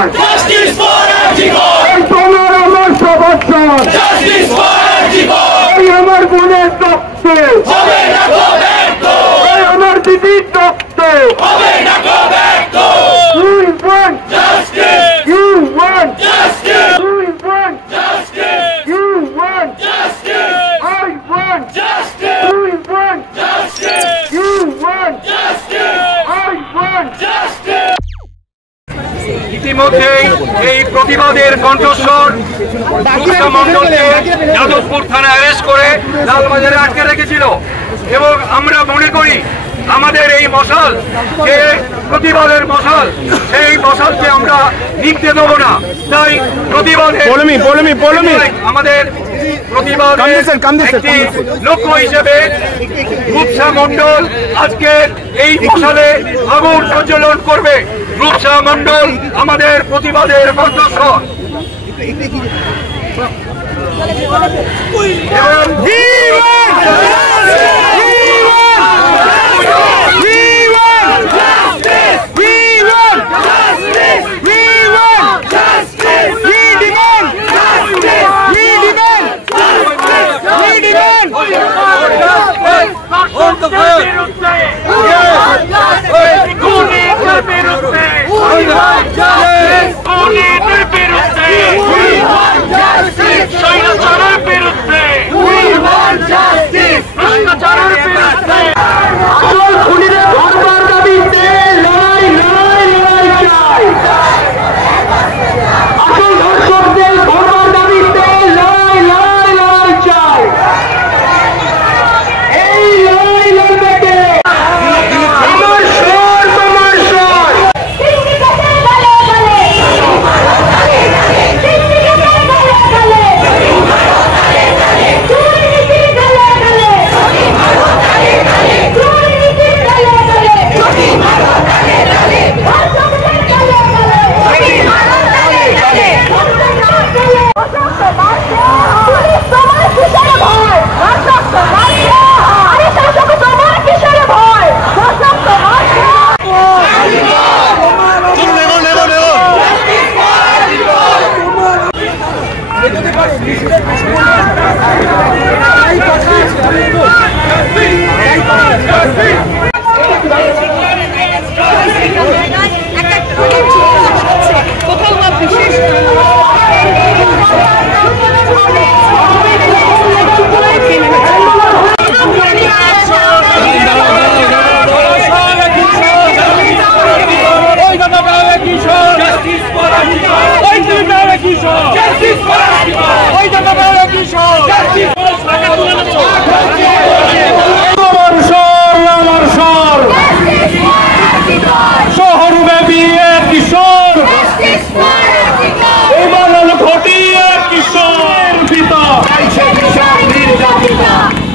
সবার তোমার আমার সবার আমার বোনের রক্ত আমার দিদির রক্ত You want justice. You want justice. You want justice. You want justice. I want justice. You want justice. You want justice. I want justice. ইতিমধ্যে এই প্রতিবাদের কণ্ঠস্বর রূপসা মণ্ডলকে যাদবপুর থানায় অ্যারেস্ট করে লালবাজারে আটকে রেখেছিল এবং আমরা মনে করি আমাদের এই মশাল যে প্রতিবাদের মশাল সেই মশালকে আমরা নিভতে দেবো না। তাই প্রতিবাদের আমাদের প্রতিবাদের একটি লক্ষ্য হিসেবে রূপসা মণ্ডল আজকে এই মশালে আগুন প্রজ্বলন করবে। রূপসা মণ্ডল আমাদের প্রতিবাদের কণ্ঠস্বর।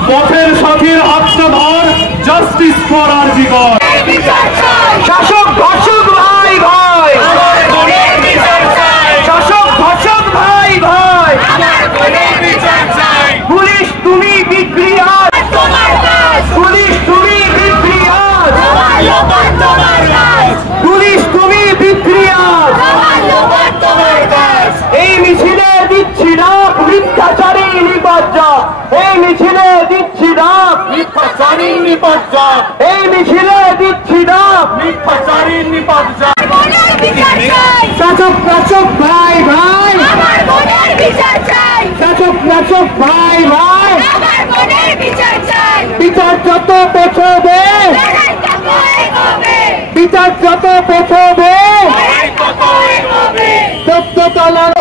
পথের সাথীর হাতটা ধর, জাস্টিস ফর আরজি কর। শাসক ধর্ষক ভাই ভাই, শাসক ধর্ষক ভাই ভাই, পুলিশ তুমি বিক্রিয়ার, পুলিশ তুমি বিক্রিয়ার, পুলিশ তুমি বিক্রিয়ার। এই মিছিলে দিচ্ছি না মিথ্যাচারী নিপজ্জা, এই মিছিলে দিচ্ছি না মিথ্যাচারী নিপজ্জা, এই মিছিলে দিচ্ছি না মিথ্যাচারী নিপজ্জা। শাসক নাচক ভাই ভাই, শাসক নাচক ভাই ভাই, বিচার যত পেছবে, বিচার যত পেছবে, সত্য তলার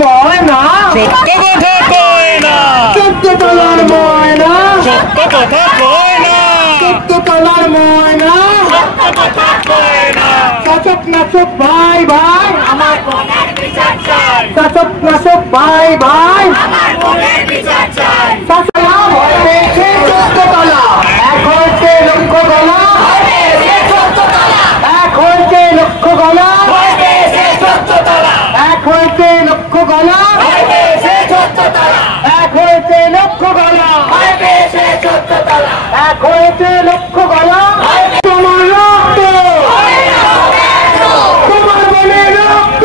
ময়না, সত্য কথা কয় না, সত্য তলার ময়না, সত্য কথা কয় না, সত্য তলার ময়না, সত্য কথা কয় না। শাসক নাচক ভাই ভাই, আমার বোনের বিচার চাই, শাসক নাচক ভাই ভাই, আমার বোনের বিচার চাই। শাসনা হয়েছে 14 তলা, এক হয়েছে লক্ষ গলা, এক হয়েছে লক্ষ গলা, এক হয়েছে লক্ষ গলা, এক হয়েছে লক্ষ গলা, এক হয়েছে লক্ষ গলা। তোমার রক্ত, তোমার বোনের রক্ত,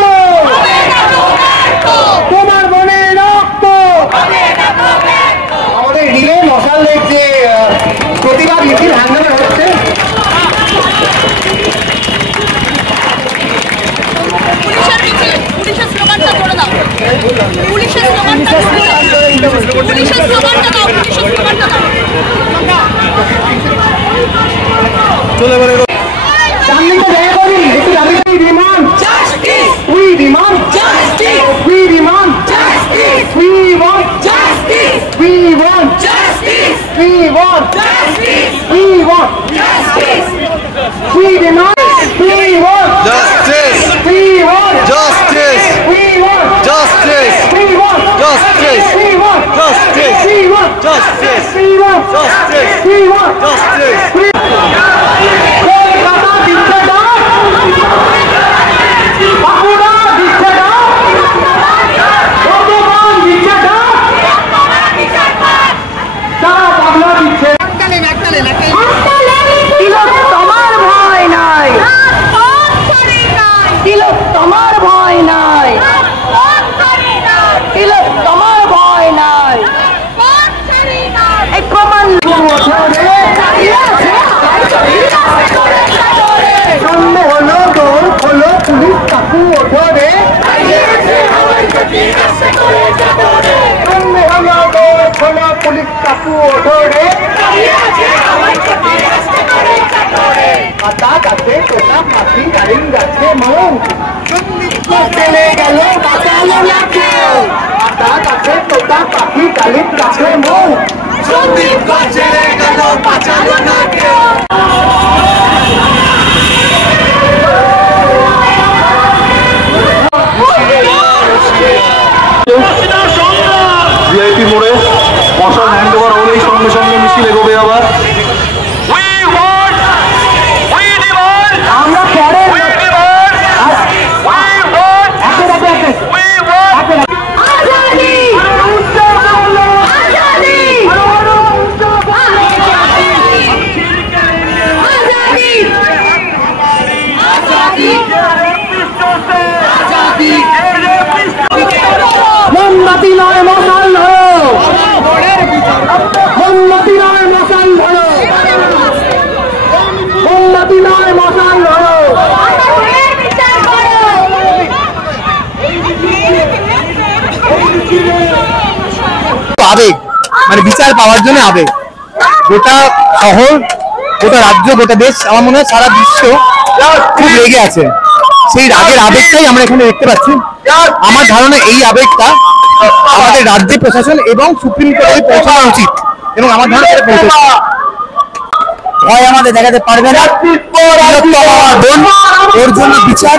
justice, justice, justice, justice. VIP মোড়ে মশাল হ্যান্ড ওভার হলেই সঙ্গে সঙ্গে মিছিল এগোবে আবার। মোমবাতি নয় মশাল ধরো, মোমবাতি নয় মশাল ধরো, মোমবাতি নয় মশাল ধরো। আবেগ মানে বিচার পাওয়ার জন্য আবেগ, গোটা শহর, গোটা রাজ্য, গোটা দেশ, আমার মনে হয় সারা বিশ্ব খুব রেগে আছে। সেই রাগের আবেগটাই আমরা এখানে দেখতে পাচ্ছি। আমার ধারণা এই আবেগটা আমাদের রাজ্য প্রশাসন এবং সুপ্রিম কোর্টে পৌঁছানো উচিত, এবং আমার ধারণা এটা পৌঁছেছে। ভয় আমাদের দেখাতে পারবে না, ওর জন্য বিচার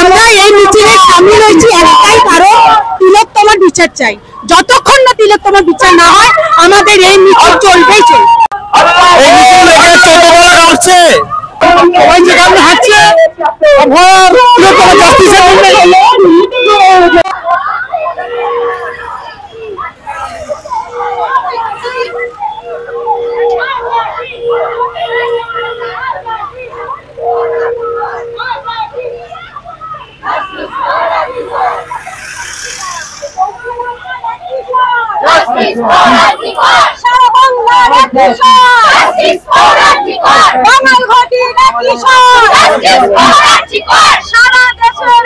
আমরা এই মিছিলে সামিল হয়েছি একটাই কারণ, তিলোত্তমার বিচার চাই। যতক্ষণ না তিলোত্তমার বিচার না হয় আমাদের এই মিছিল চলবেই চলবে। সবাই যেখানে হাঁটছে সারা বাংলার বাঙাল ঘটির কিশোর, সারা দেশের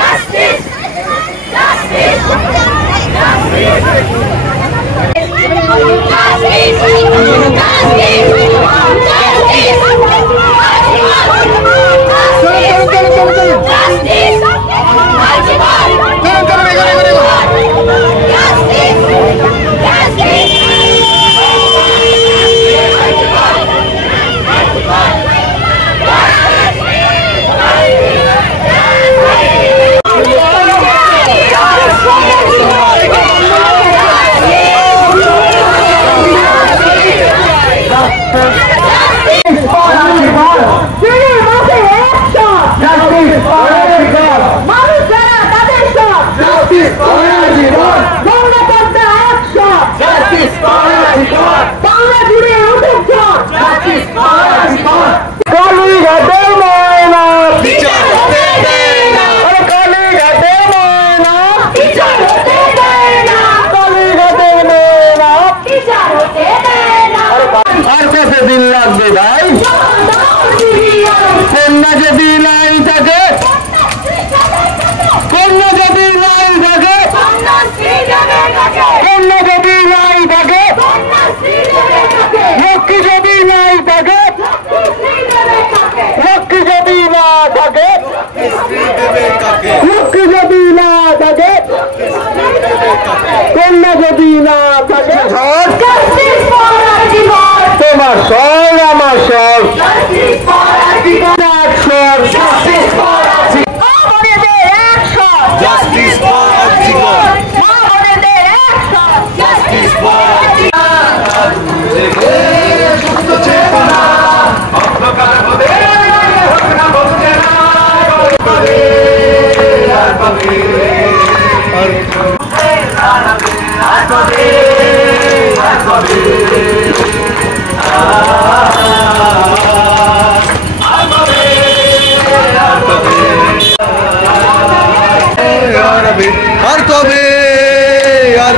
Justice!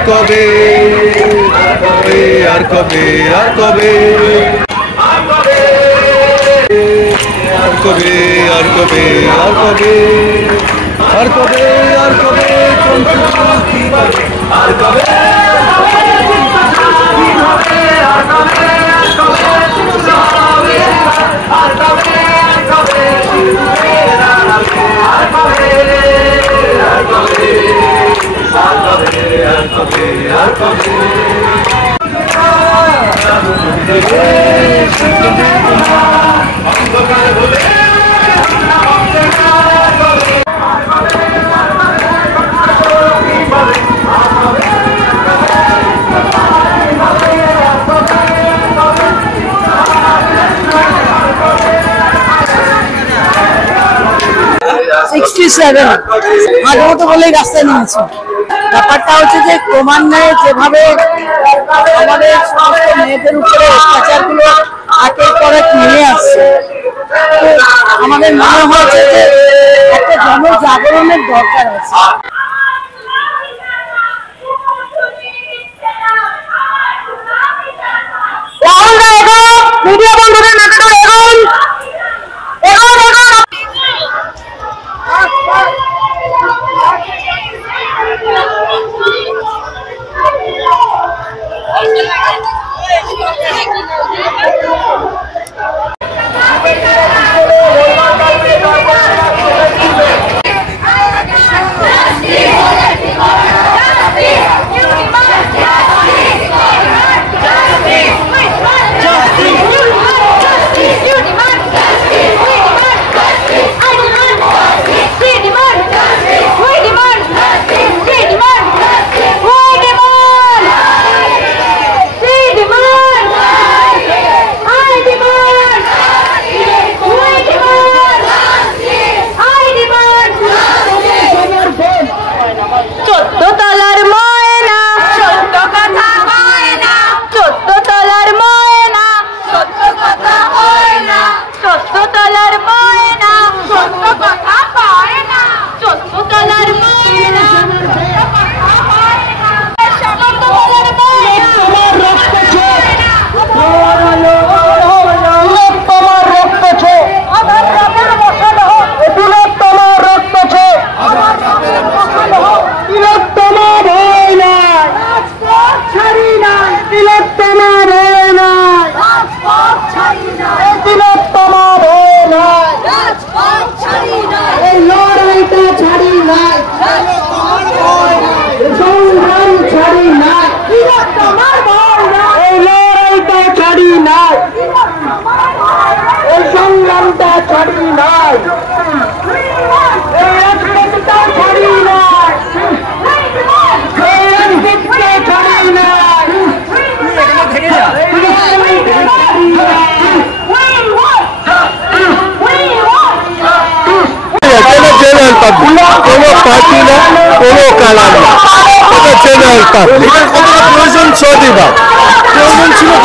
কবে আর কবে আর কবে আর কবে আর কবে আর কবে আর কবে আর কবে আর কবে আগের মতো বলেই রাস্তায় নেমেছি। ব্যাপারটা হচ্ছে যে ক্রমান্বয়ে যেভাবে আমাদের সমস্ত মেয়েদের উপরে অত্যাচারগুলো একের পর এক নেমে আসছে, আমাদের মনে হয়েছে যে একটা জনজাগরণের দরকার আছে। মিডিয়া বন্ধুদের নাটক এখন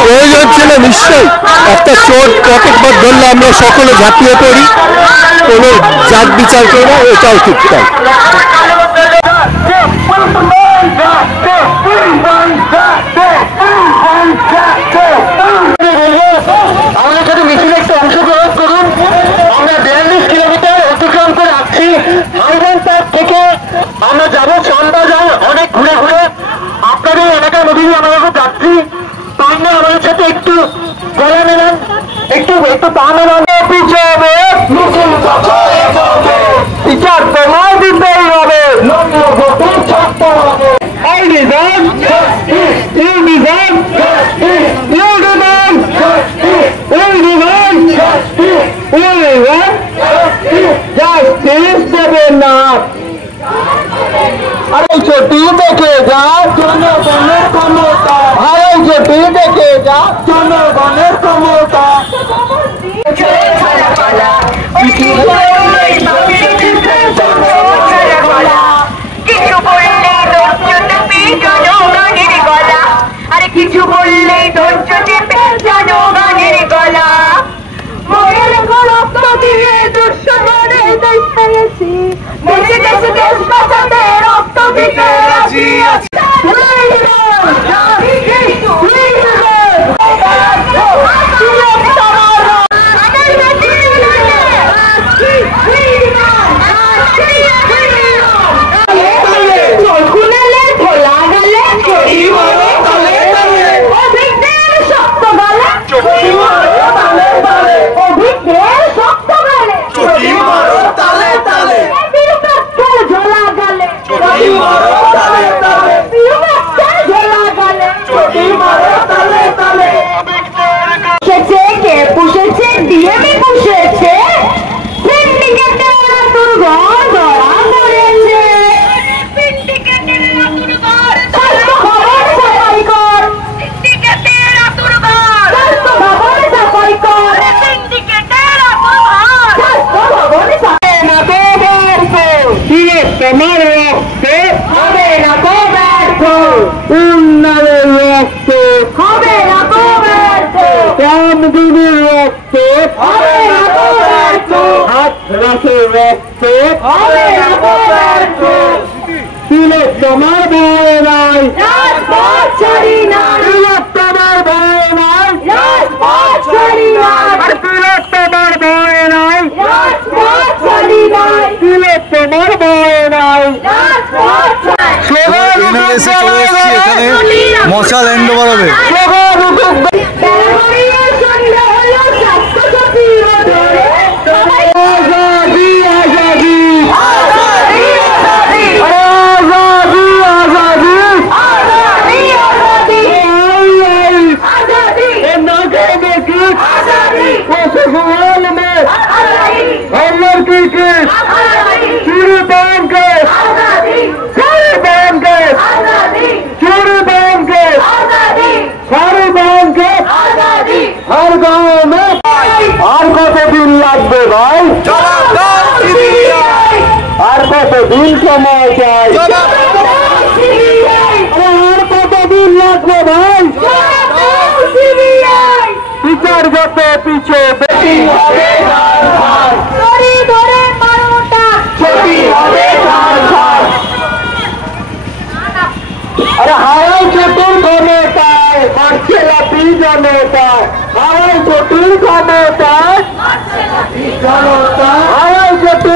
প্রয়োজন ছিল নিশ্চয়ই। একটা চোর পকেটবাদ ধরলে আমরা সকলে ঝাঁপিয়ে পড়ি, কোনো জাত বিচার করি না, এটাও ঠিক তাই। আমাদের সাথে মিছিলে একটু অংশগ্রহণ করুন। আমরা 42 কিলোমিটার অতিক্রম করে আসছি হাইওয়ে থেকে। আমরা যাবো শ্যামবাজার, অনেক ঘুরে ঘুরে আপনাদের এলাকার মধ্যে আমরা যাচ্ছি। তার নিয়ে আমাদের সাথে একটু গলা মেলান, একটু পা মেলান। বিচার তোমায় দিতেই হবে, আরে চটি দেখে যা জনগণের ক্ষমতা, আরে চটি দেখে যা জনগণের ক্ষমতা। কিছু বললেই ধৈর্য চেপে জনগণের গলা, মনের রক্ত দিয়ে দুঃসময়ে দেশ পেয়েছি, দেশে দেশে দেশ বাঁচাতে রক্ত দিতে রাজি আছি। তোমার রক্তে হবে না তো ব্যর্থ, উন্নয়নের রক্তে হবে না তো ব্যর্থ, রামগুলির রক্তে হবে না তো ব্যর্থ, হাতরাসের রক্তে হবে না তো ব্যর্থ। তিলক তোমার ভয় নাই, রাজপথ ছাড়ি নাই, তিলক তোমার ভয় নাই, রাজপথ ছাড়ি নাই, তিলক তোমার ভয় নাই, রাজপথ ছাড়ি নাই, তিলক তোমার ভয় নাই, রাজপথ ছাড়ি নাই। এসে চলে এসেছি, এখানে মশাল হ্যান্ড ওভার হবে। हर गांव में और कतदिन লাগবে ভাই, আর কতদিন সময় চাই, আর কতদিন লাগবে ভাই, বিচার যত পিছে বেশি হবে, अरे हाय चतुर घमेताय मार्चेला पी जमेताय, हाय चतुर घमेताय हाय चतुर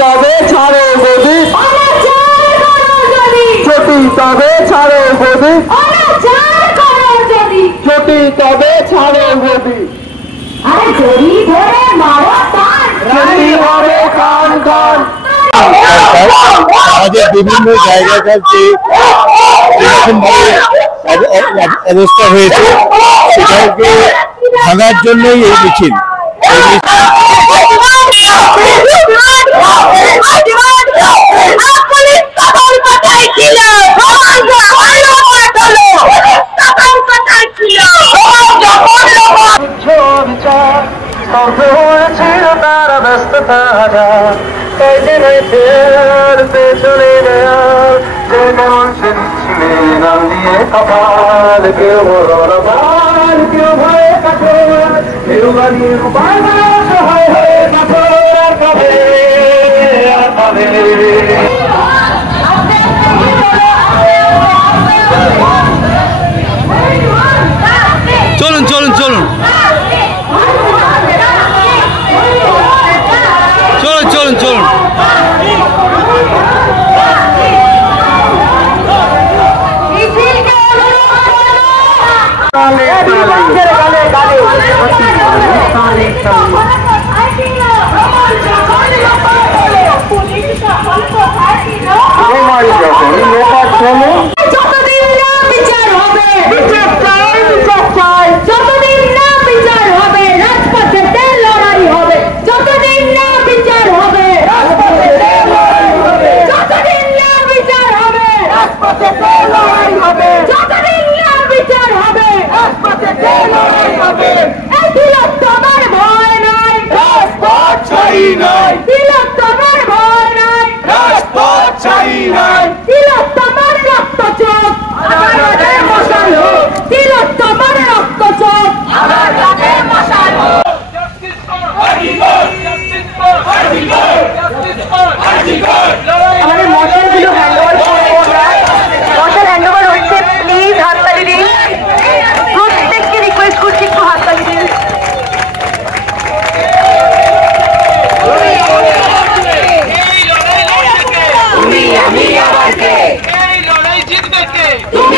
তবে ছাড়ো গদি, ছুটি তবে ছাড়ো গদি, ছুটি তবে ছাড়ো গদি, ছুটি হবে কান কান। আমাদের বিভিন্ন জায়গাটার যে এরকম ভাবে অবস্থা হয়েছে সেটাকে ভাঙার জন্যই এই মিছিল। তারা ব্যস্ত তারা পেছনে যেমন সে নাম দিয়ে কপাল, কেউ বড় বাল, কেউ ভয়ে কাঠোর, কেউ বানিয়ে সহায় হয়ে কাঠোর আর কবে আর কবে। চলুন চলুন চলুন চলুন চলুন চলুন। যতদিন না বিচার হবে, বিচার চাই, বিচার চাই, যতদিন না বিচার হবে রাজপথে লড়াই হবে, যতদিন না বিচার হবে রাজপথে লড়াই হবে, যতদিন না বিচার হবে রাজপথে লড়াই হবে, যতদিন না বিচার হবে রাজপথে লড়াই হবে। এই তিলক তোমার ভয় নাই, রাজপথ ছাড়ি নাই, তিলক তোমার ভয় নাই, রাজপথ ছাড়ি নাই, তিলক তোমার রক্ত চোখ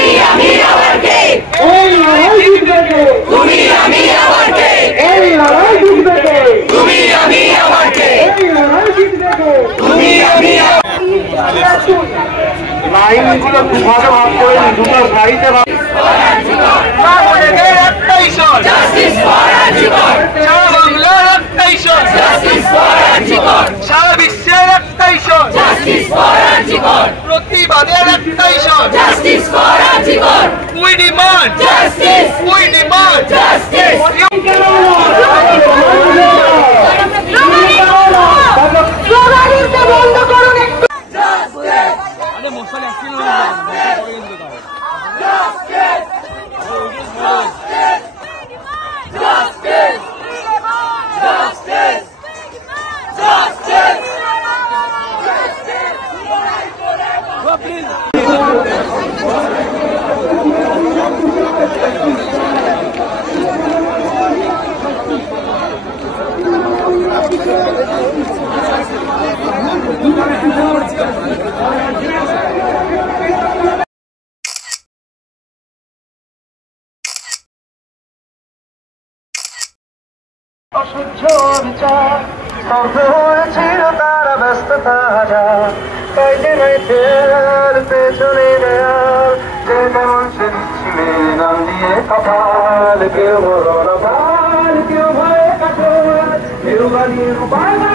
এই লড়াই জিতবে কে? এই লড়াই জিতবে কে? এই লড়াই জিতবে কে? লাইনগুলো খুব ভালো ভাব করে দুটো সারিতে ভাব। একটাই শট, সারা বাংলার একটাই শট, সারা বিশ্বের একটাই শট, প্রতিবাদের একটাই shot. We demand justice. We demand justice. বন্ধ করুন একটু। অসহ্য বিচার স্তব্ধ হয়েছিল তারা ব্যস্ততা হাজার পাইতে পাইতে আর পেছনে দেয়াল যে কেমন সে দিচ্ছিলে নাম দিয়ে কপাল কেউ বড় না কেউ ভয়ে কাঠল কেউ বাড়ির উপায়